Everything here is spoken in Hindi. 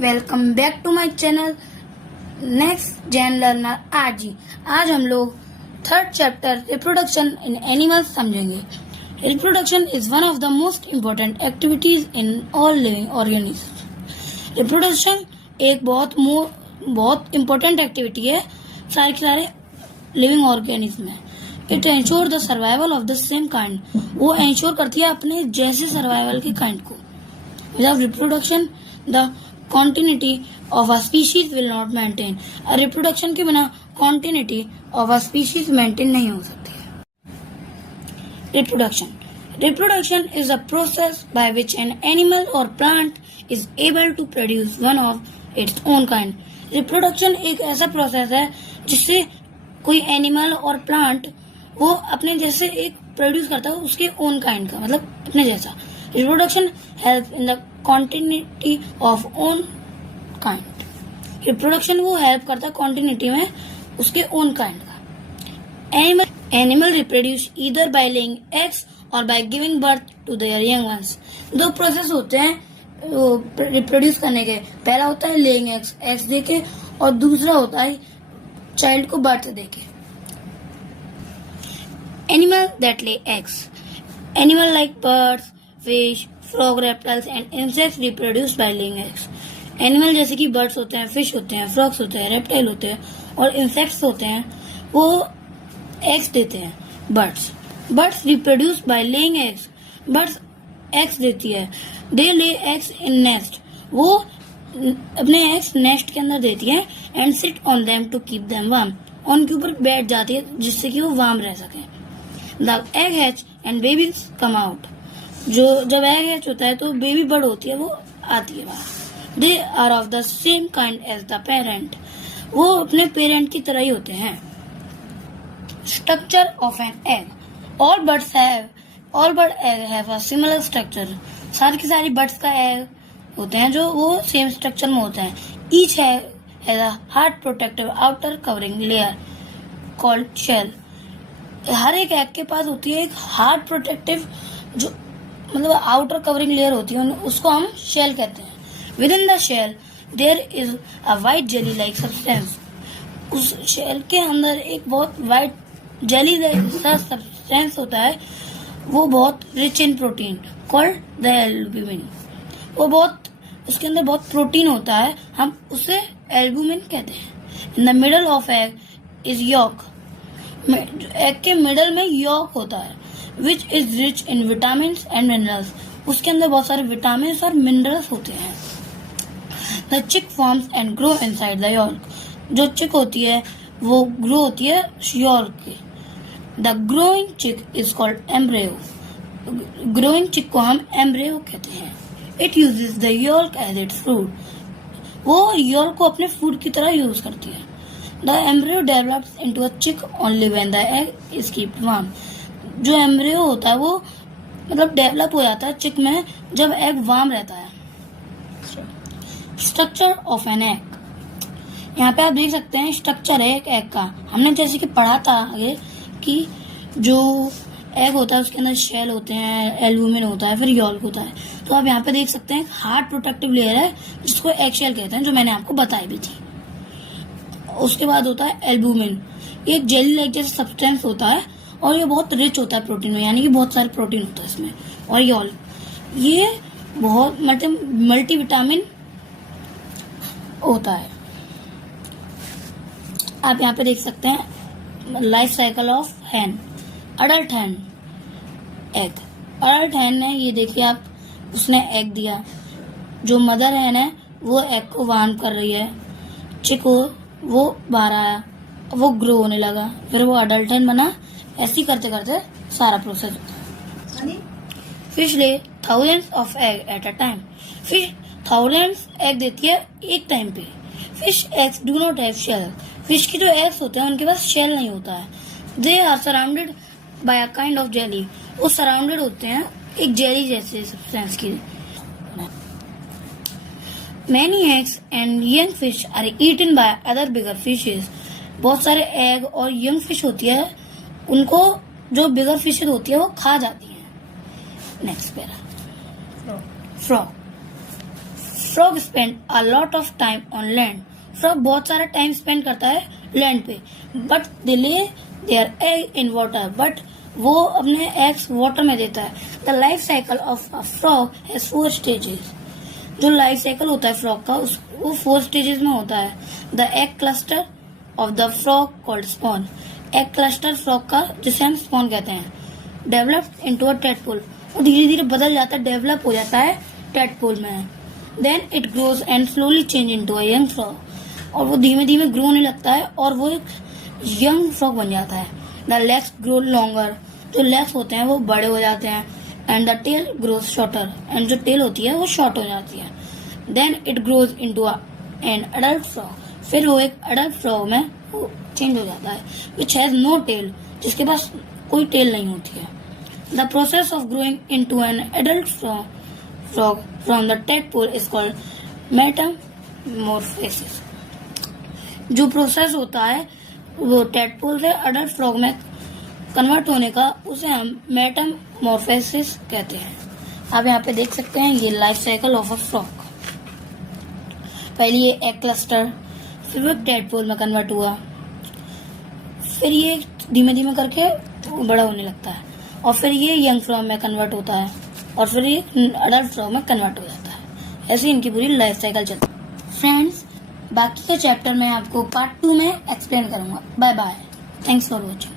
Welcome back to my channel next gen learner RG. आज हम लोग third chapter reproduction in animals समझेंगे। Reproduction is one of the most important activities in all living organism. Reproduction एक बहुत इम्पोर्टेंट एक्टिविटी है सारे लिविंग ऑर्गेनिज्म में। It ensure the survival of the same kind. वो एंश्योर करती है अपने जैसे सर्वाइवल के काइंड को। Without reproduction the continuity of a species will not maintain। Reproduction के बिना continuity of a species maintain नहीं हो सकती है। Reproduction is a process by which an animal or plant is able to produce one of its own kind। Reproduction एक ऐसा प्रोसेस है जिससे कोई एनिमल और प्लांट वो अपने जैसे एक प्रोड्यूस करता है उसके ओन काइंड का, मतलब अपने जैसा। Reproduction help in the continuity of own kind. Reproduction वो हेल्प करता है कॉन्टिन्यूटी में उसके ओन काइंड का। Animal reproduce either by laying eggs और by giving birth to their young ones. दो प्रोसेस होते हैं रिप्रोड्यूस करने के। पहला होता है लेइंग एग्स देके, और दूसरा होता है चाइल्ड को बर्थ देके। Animal that lay eggs. Animal like birds, fish, frog, reptiles and insects reproduce by laying eggs. Animal जैसे कि बर्ड्स होते हैं, फिश होते हैं, फ्रॉग्स होते हैं, रेप्टाइल होते हैं और इंसेक्ट्स होते हैं, वो एग्स देते हैं। Birds reproduce by laying eggs. Birds eggs देती है। दे ले एग्स इन नेस्ट। वो अपने एग्स नेस्ट के अंदर देती है। And sit on them to keep them warm. उनके ऊपर बैठ जाती है जिससे कि वो वार्म रह सके। The egg hatch and babies come out. जब एग हैच होता है तो बेबी बर्ड होती है, वो आती है बाहर। They are of the same kind as the parent. वो अपने पेरेंट की तरह ही होते हैं। Structure of an egg. All bird egg have a similar structure. सारी बर्ड्स का एग होते हैं जो वो सेम स्ट्रक्चर में होते हैं। Each has a hard protective outer covering layer called shell. हर एक एग के पास होती है एक हार्ड प्रोटेक्टिव जो मतलब आउटर कवरिंग लेयर होती है, उसको हम शेल कहते हैं। Within the shell there is a white jelly like substance. उस शेल के अंदर एक बहुत वाइट जेली जैसा सब्सटेंस होता है, वो बहुत rich in protein called the albumin. उसके अंदर बहुत प्रोटीन होता है, हम उसे एल्ब्यूमिन कहते हैं। In the middle of egg is yolk. Egg के मिडल में यॉक होता है, which is rich in vitamin and minerals. उसके अंदर बहुत सारे विटामिन और मिनरल्स होते हैं। द चिक forms and grow inside the York. जो चिक होती है वो ग्रो होती है यॉर्क के। The growing chick is called embryo. Growing chick को हम एम्ब्रियो कहते हैं। It uses the yolk as its food. वो यॉर्क को अपने फूड की तरह यूज करती है। The embryo develops into a chick only when the egg is kept warm. जो एम्ब्रियो होता है वो मतलब डेवलप हो जाता है चिक में जब एग वार्म रहता है। Structure of an egg. यहाँ पे आप देख सकते हैं स्ट्रक्चर है एक एग का। हमने जैसे कि पढ़ा था आगे कि जो एग होता है उसके अंदर शेल होते हैं, एल्ब्यूमिन होता है, फिर यॉल्क होता है। तो आप यहाँ पे देख सकते हैं हार्ड प्रोटेक्टिव लेयर है जिसको एग शेल कहते हैं, जो मैंने आपको बताई भी थी। उसके बाद होता है एल्ब्यूमिन। ये एक जेली लाइक जैसा सब्सटेंस होता है और ये बहुत रिच होता है प्रोटीन में, यानी कि बहुत सारे प्रोटीन होता है इसमें। और यॉल्क ये बहुत मल्टी विटामिन होता है। आप यहाँ पे देख सकते हैं life cycle of hen. Adult hen egg. Adult hen है, ये देखिए आप, उसने एग दिया। जो मदर हैन है वो एग को वार्म कर रही है। चिक वो बाहर आया, वो ग्रो होने लगा, फिर वो अडल्ट हैन बना। ऐसे करते करते सारा प्रोसेस होता है। Fish lay thousands of egg at a time. Fish thousands egg देती है एक टाइम पे। Fish eggs do not have shell. Fish की जो एग्स होते हैं उनके पास शेल नहीं होता है। They are surrounded by a kind of jelly. वो सराउंडेड होते हैं एक जेली जैसे सब्सटेंस की। Many eggs and young fish are eaten by other bigger fishes. बहुत सारे एग और यंग फिश होती है, उनको जो बिगर फिश होती है वो खा जाती है। Next para frog. Frog spend a lot of time on land. Frog बहुत सारा टाइम स्पेंड करता है लैंड पे, but they lay their egg in water, but वो अपने एग्स वाटर में देता है। The life cycle of a frog has 4 stages. जो लाइफ साइकिल होता है फ्रॉग का वो 4 स्टेजेस में होता है। The egg cluster of the frog called spawn. Egg cluster frog का जिसे हम स्पॉन कहते हैं। डेवलप्ड इनटू अ टेडपोल, वो धीरे धीरे बदल जाता है, डेवलप हो जाता है टेडपोल में। Then it grows and slowly change into a young frog, और वो धीमे धीमे ग्रो होने लगता है और वो एक यंग फ्रॉग बन जाता है। द लेग्स ग्रो लॉन्गर, जो लेग्स होते हैं वो बड़े हो जाते हैं। And the tail grows shorter, and जो टेल होती है वो शॉर्ट हो जाती है। Then it grows into an adult frog, फिर वो एक अडल्ट फ्रॉग में वो चेंज हो जाता है, विच हैज नो टेल, जिसके पास कोई टेल नहीं होती है। The process of growing into an adult frog from the tadpole is called Metamorphosis. जो प्रोसेस होता है वो टेडपोल से अडल्ट फ्रॉग में कन्वर्ट होने का, उसे हम मेटामॉर्फोसिस कहते हैं। आप यहाँ पे देख सकते हैं ये life cycle of a frog. पहले ये एग क्लस्टर, फिर वो टेडपोल में कन्वर्ट हुआ, फिर ये धीमे धीमे करके बड़ा होने लगता है, और फिर ये यंग फ्रॉग में कन्वर्ट होता है, और फिर ये अडल्ट फ्रॉग में कन्वर्ट हो जाता है। ऐसे इनकी पूरी लाइफ साइकिल चलती है। फ्रेंड्स, बाकी के चैप्टर मैं आपको पार्ट 2 में एक्सप्लेन करूंगा। Bye bye, thanks for watching.